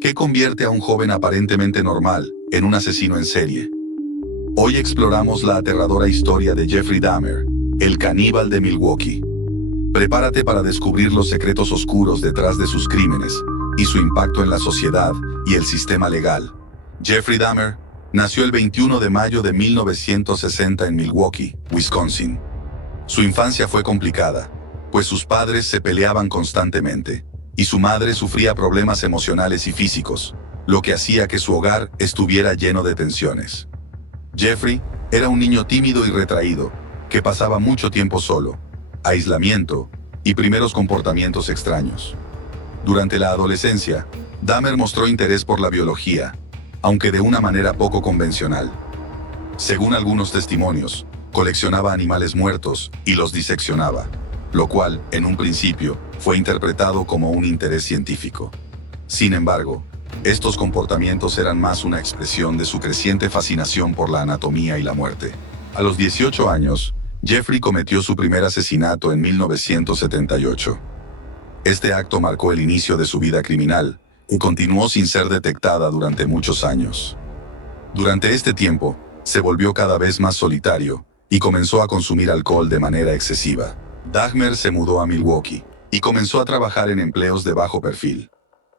¿Qué convierte a un joven aparentemente normal en un asesino en serie? Hoy exploramos la aterradora historia de Jeffrey Dahmer, el caníbal de Milwaukee. Prepárate para descubrir los secretos oscuros detrás de sus crímenes y su impacto en la sociedad y el sistema legal. Jeffrey Dahmer nació el 21 de mayo de 1960 en Milwaukee, Wisconsin. Su infancia fue complicada, pues sus padres se peleaban constantemente, y su madre sufría problemas emocionales y físicos, lo que hacía que su hogar estuviera lleno de tensiones. Jeffrey era un niño tímido y retraído, que pasaba mucho tiempo solo, aislamiento y primeros comportamientos extraños. Durante la adolescencia, Dahmer mostró interés por la biología, aunque de una manera poco convencional. Según algunos testimonios, coleccionaba animales muertos y los diseccionaba, lo cual, en un principio, fue interpretado como un interés científico. Sin embargo, estos comportamientos eran más una expresión de su creciente fascinación por la anatomía y la muerte. A los 18 años, Jeffrey cometió su primer asesinato en 1978. Este acto marcó el inicio de su vida criminal y continuó sin ser detectada durante muchos años. Durante este tiempo, se volvió cada vez más solitario y comenzó a consumir alcohol de manera excesiva. Dahmer se mudó a Milwaukee y comenzó a trabajar en empleos de bajo perfil.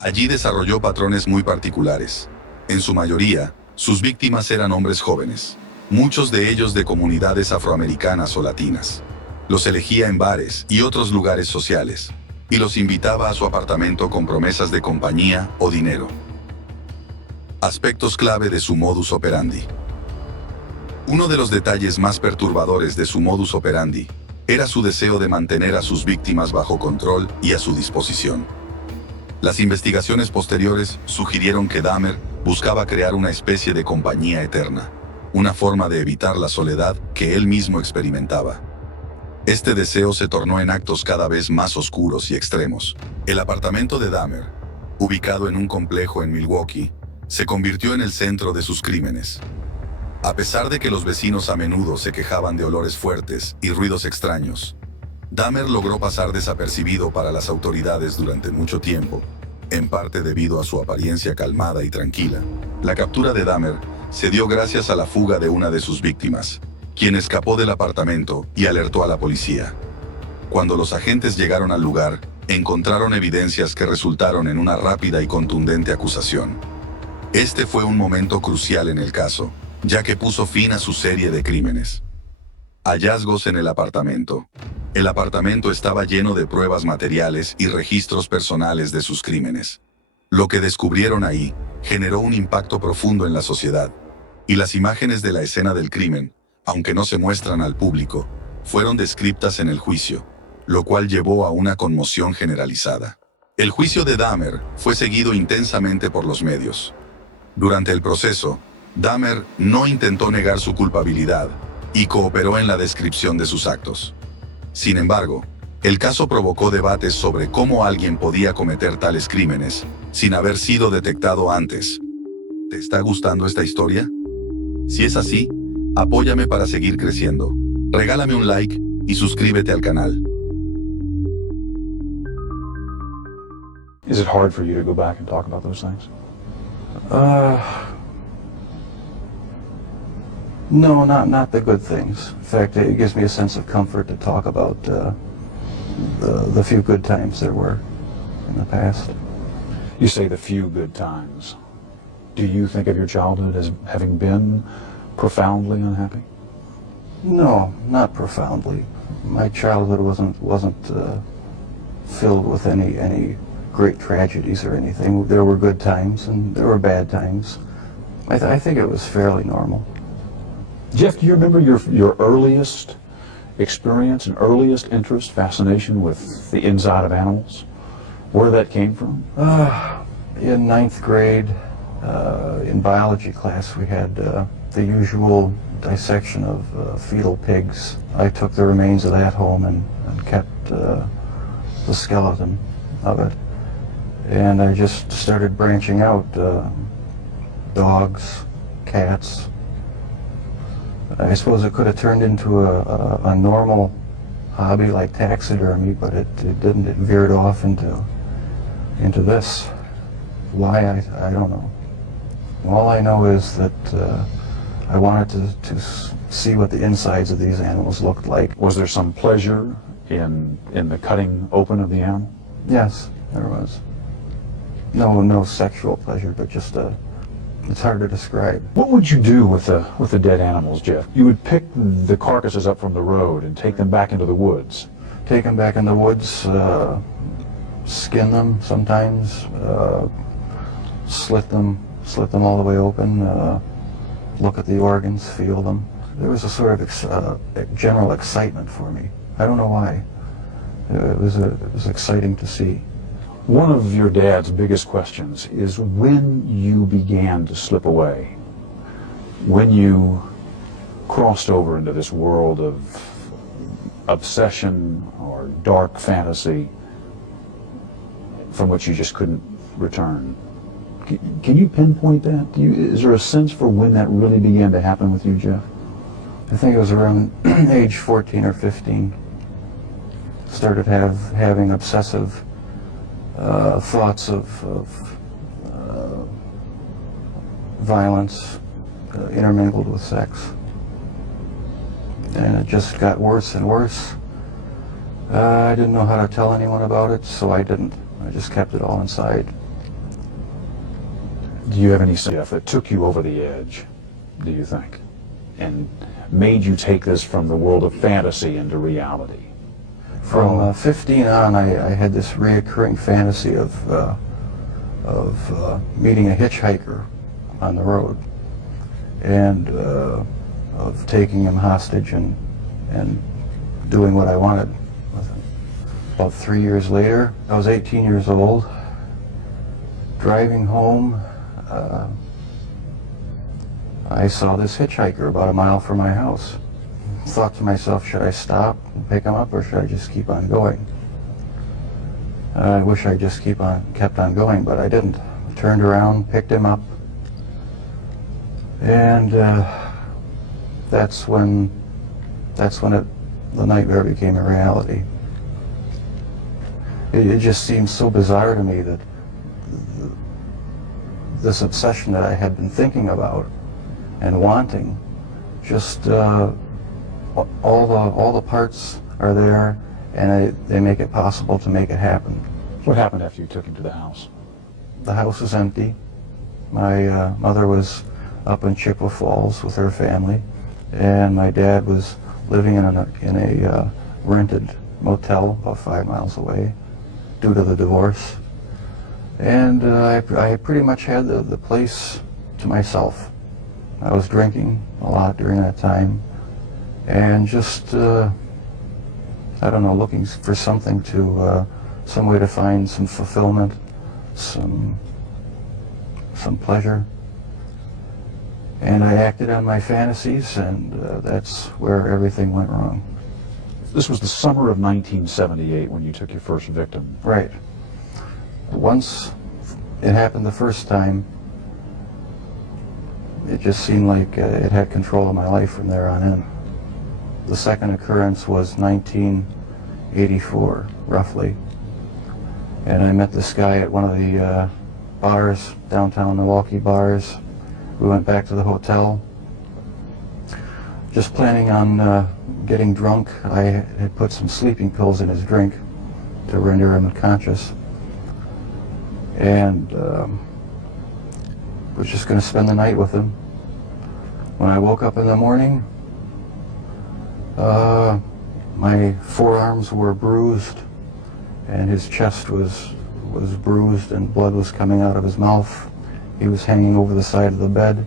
Allí desarrolló patrones muy particulares. En su mayoría, sus víctimas eran hombres jóvenes, muchos de ellos de comunidades afroamericanas o latinas. Los elegía en bares y otros lugares sociales, y los invitaba a su apartamento con promesas de compañía o dinero. Aspectos clave de su modus operandi. Uno de los detalles más perturbadores de su modus operandi era su deseo de mantener a sus víctimas bajo control y a su disposición. Las investigaciones posteriores sugirieron que Dahmer buscaba crear una especie de compañía eterna, una forma de evitar la soledad que él mismo experimentaba. Este deseo se tornó en actos cada vez más oscuros y extremos. El apartamento de Dahmer, ubicado en un complejo en Milwaukee, se convirtió en el centro de sus crímenes. A pesar de que los vecinos a menudo se quejaban de olores fuertes y ruidos extraños, Dahmer logró pasar desapercibido para las autoridades durante mucho tiempo, en parte debido a su apariencia calmada y tranquila. La captura de Dahmer se dio gracias a la fuga de una de sus víctimas, quien escapó del apartamento y alertó a la policía. Cuando los agentes llegaron al lugar, encontraron evidencias que resultaron en una rápida y contundente acusación. Este fue un momento crucial en el caso, ya que puso fin a su serie de crímenes. Hallazgos en el apartamento. El apartamento estaba lleno de pruebas materiales y registros personales de sus crímenes. Lo que descubrieron ahí generó un impacto profundo en la sociedad, y las imágenes de la escena del crimen, aunque no se muestran al público, fueron descritas en el juicio, lo cual llevó a una conmoción generalizada. El juicio de Dahmer fue seguido intensamente por los medios. Durante el proceso, Dahmer no intentó negar su culpabilidad y cooperó en la descripción de sus actos. Sin embargo, el caso provocó debates sobre cómo alguien podía cometer tales crímenes sin haber sido detectado antes. ¿Te está gustando esta historia? Si es así, apóyame para seguir creciendo. Regálame un like y suscríbete al canal. Is it hard for you to go back and talk about those things? No, not the good things. In fact, it gives me a sense of comfort to talk about the few good times there were in the past. You say the few good times. Do you think of your childhood as having been profoundly unhappy? No, not profoundly. My childhood wasn't filled with any great tragedies or anything. There were good times and there were bad times. I think it was fairly normal. Jeff, do you remember your earliest experience and earliest interest, fascination with the inside of animals? Where that came from? In ninth grade, in biology class, we had the usual dissection of fetal pigs. I took the remains of that home and kept the skeleton of it. And I just started branching out, dogs, cats. I suppose it could have turned into a normal hobby like taxidermy, but it didn't. It veered off into this. Why, I don't know. All I know is that I wanted to see what the insides of these animals looked like. Was there some pleasure in the cutting open of the animal? Yes, there was. No sexual pleasure, but just it's hard to describe. What would you do with the dead animals, Jeff? You would pick the carcasses up from the road and take them back into the woods. Take them back in the woods, skin them sometimes, slit them all the way open, look at the organs, feel them. There was a sort of general excitement for me. I don't know why. It was exciting to see. One of your dad's biggest questions is when you began to slip away, when you crossed over into this world of obsession or dark fantasy from which you just couldn't return. Can you pinpoint that? Is there a sense for when that really began to happen with you, Jeff? I think it was around age 14 or 15. Started having obsessive thoughts of violence intermingled with sex. And it just got worse and worse. I didn't know how to tell anyone about it, so I didn't. I just kept it all inside. Do you have any stuff that took you over the edge, do you think, and made you take this from the world of fantasy into reality? From 15 on, I had this reoccurring fantasy of meeting a hitchhiker on the road and of taking him hostage and doing what I wanted with him. About 3 years later, I was 18 years old, driving home. I saw this hitchhiker about a mile from my house. Thought to myself, should I stop and pick him up, or should I just keep on going? I wish I just kept on going, but I didn't. Turned around, picked him up, and that's when the nightmare became a reality. It just seemed so bizarre to me that this obsession that I had been thinking about and wanting, just all the parts are there, and they make it possible to make it happen. What happened after you took him to the house? The house was empty. My mother was up in Chippewa Falls with her family, and my dad was living in a rented motel about 5 miles away due to the divorce. And I pretty much had the place to myself. I was drinking a lot during that time, and just, I don't know, looking for something to, some way to find some fulfillment, some pleasure. And I acted on my fantasies, and that's where everything went wrong. This was the summer of 1978 when you took your first victim. Right. Once it happened the first time, it just seemed like it had control of my life from there on in. The second occurrence was 1984, roughly. And I met this guy at one of the bars, downtown Milwaukee bars. We went back to the hotel, just planning on getting drunk. I had put some sleeping pills in his drink to render him unconscious. And was just going to spend the night with him. When I woke up in the morning, my forearms were bruised, and his chest was bruised, and blood was coming out of his mouth. He was hanging over the side of the bed,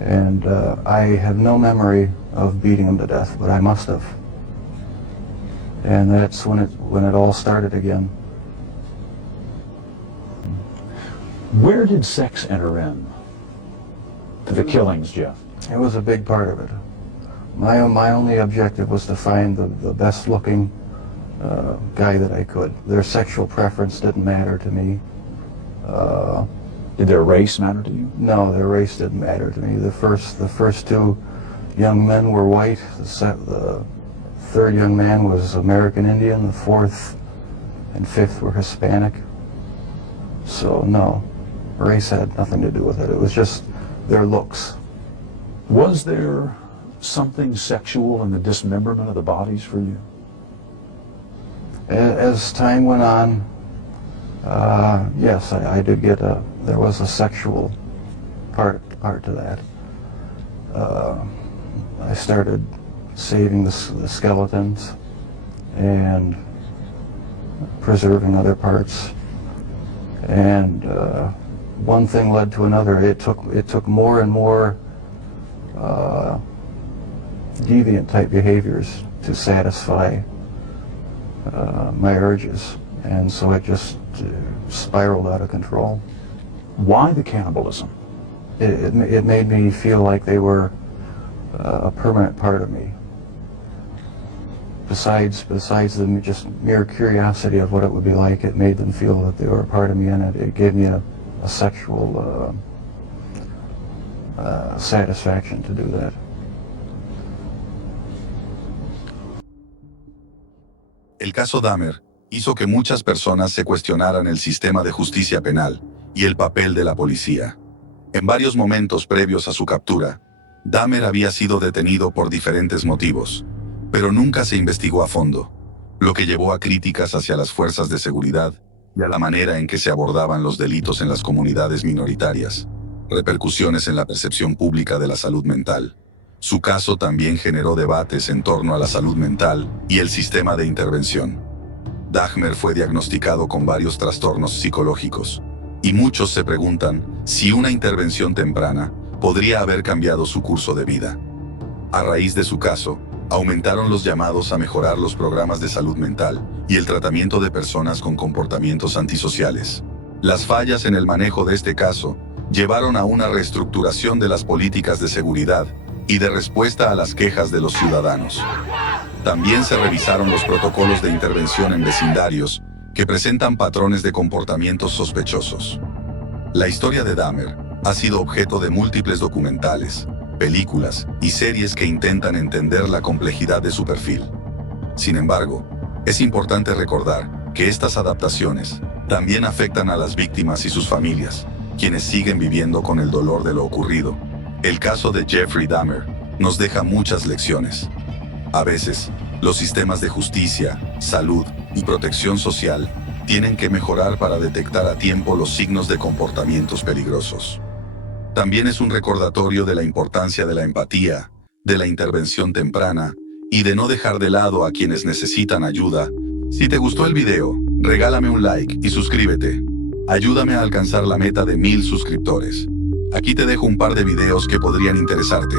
and I have no memory of beating him to death, but I must have. And that's when it all started again. Where did sex enter in to the killings, Jeff? It was a big part of it. My only objective was to find the best-looking guy that I could. Their sexual preference didn't matter to me. Did their race matter to you? No, their race didn't matter to me. The first two young men were white. The third young man was American Indian. The fourth and fifth were Hispanic. So no, Race had nothing to do with it. It was just their looks. Was there something sexual in the dismemberment of the bodies for you? As time went on, yes, I did get there was a sexual part to that. I started saving the skeletons and preserving other parts, and one thing led to another. It took more and more deviant type behaviors to satisfy my urges, and so it just spiraled out of control. Why the cannibalism? It made me feel like they were a permanent part of me. Besides the just mere curiosity of what it would be like, it made them feel that they were a part of me, and it gave me a sexual satisfaction to do that. El caso Dahmer hizo que muchas personas se cuestionaran el sistema de justicia penal y el papel de la policía. En varios momentos previos a su captura, Dahmer había sido detenido por diferentes motivos, pero nunca se investigó a fondo, lo que llevó a críticas hacia las fuerzas de seguridad y a la manera en que se abordaban los delitos en las comunidades minoritarias, repercusiones en la percepción pública de la salud mental. Su caso también generó debates en torno a la salud mental y el sistema de intervención. Dahmer fue diagnosticado con varios trastornos psicológicos, y muchos se preguntan si una intervención temprana podría haber cambiado su curso de vida. A raíz de su caso, aumentaron los llamados a mejorar los programas de salud mental y el tratamiento de personas con comportamientos antisociales. Las fallas en el manejo de este caso llevaron a una reestructuración de las políticas de seguridad y de respuesta a las quejas de los ciudadanos. También se revisaron los protocolos de intervención en vecindarios que presentan patrones de comportamientos sospechosos. La historia de Dahmer ha sido objeto de múltiples documentales, películas y series que intentan entender la complejidad de su perfil. Sin embargo, es importante recordar que estas adaptaciones también afectan a las víctimas y sus familias, quienes siguen viviendo con el dolor de lo ocurrido. El caso de Jeffrey Dahmer nos deja muchas lecciones. A veces, los sistemas de justicia, salud y protección social tienen que mejorar para detectar a tiempo los signos de comportamientos peligrosos. También es un recordatorio de la importancia de la empatía, de la intervención temprana y de no dejar de lado a quienes necesitan ayuda. Si te gustó el video, regálame un like y suscríbete. Ayúdame a alcanzar la meta de 1000 suscriptores. Aquí te dejo un par de videos que podrían interesarte.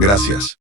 Gracias.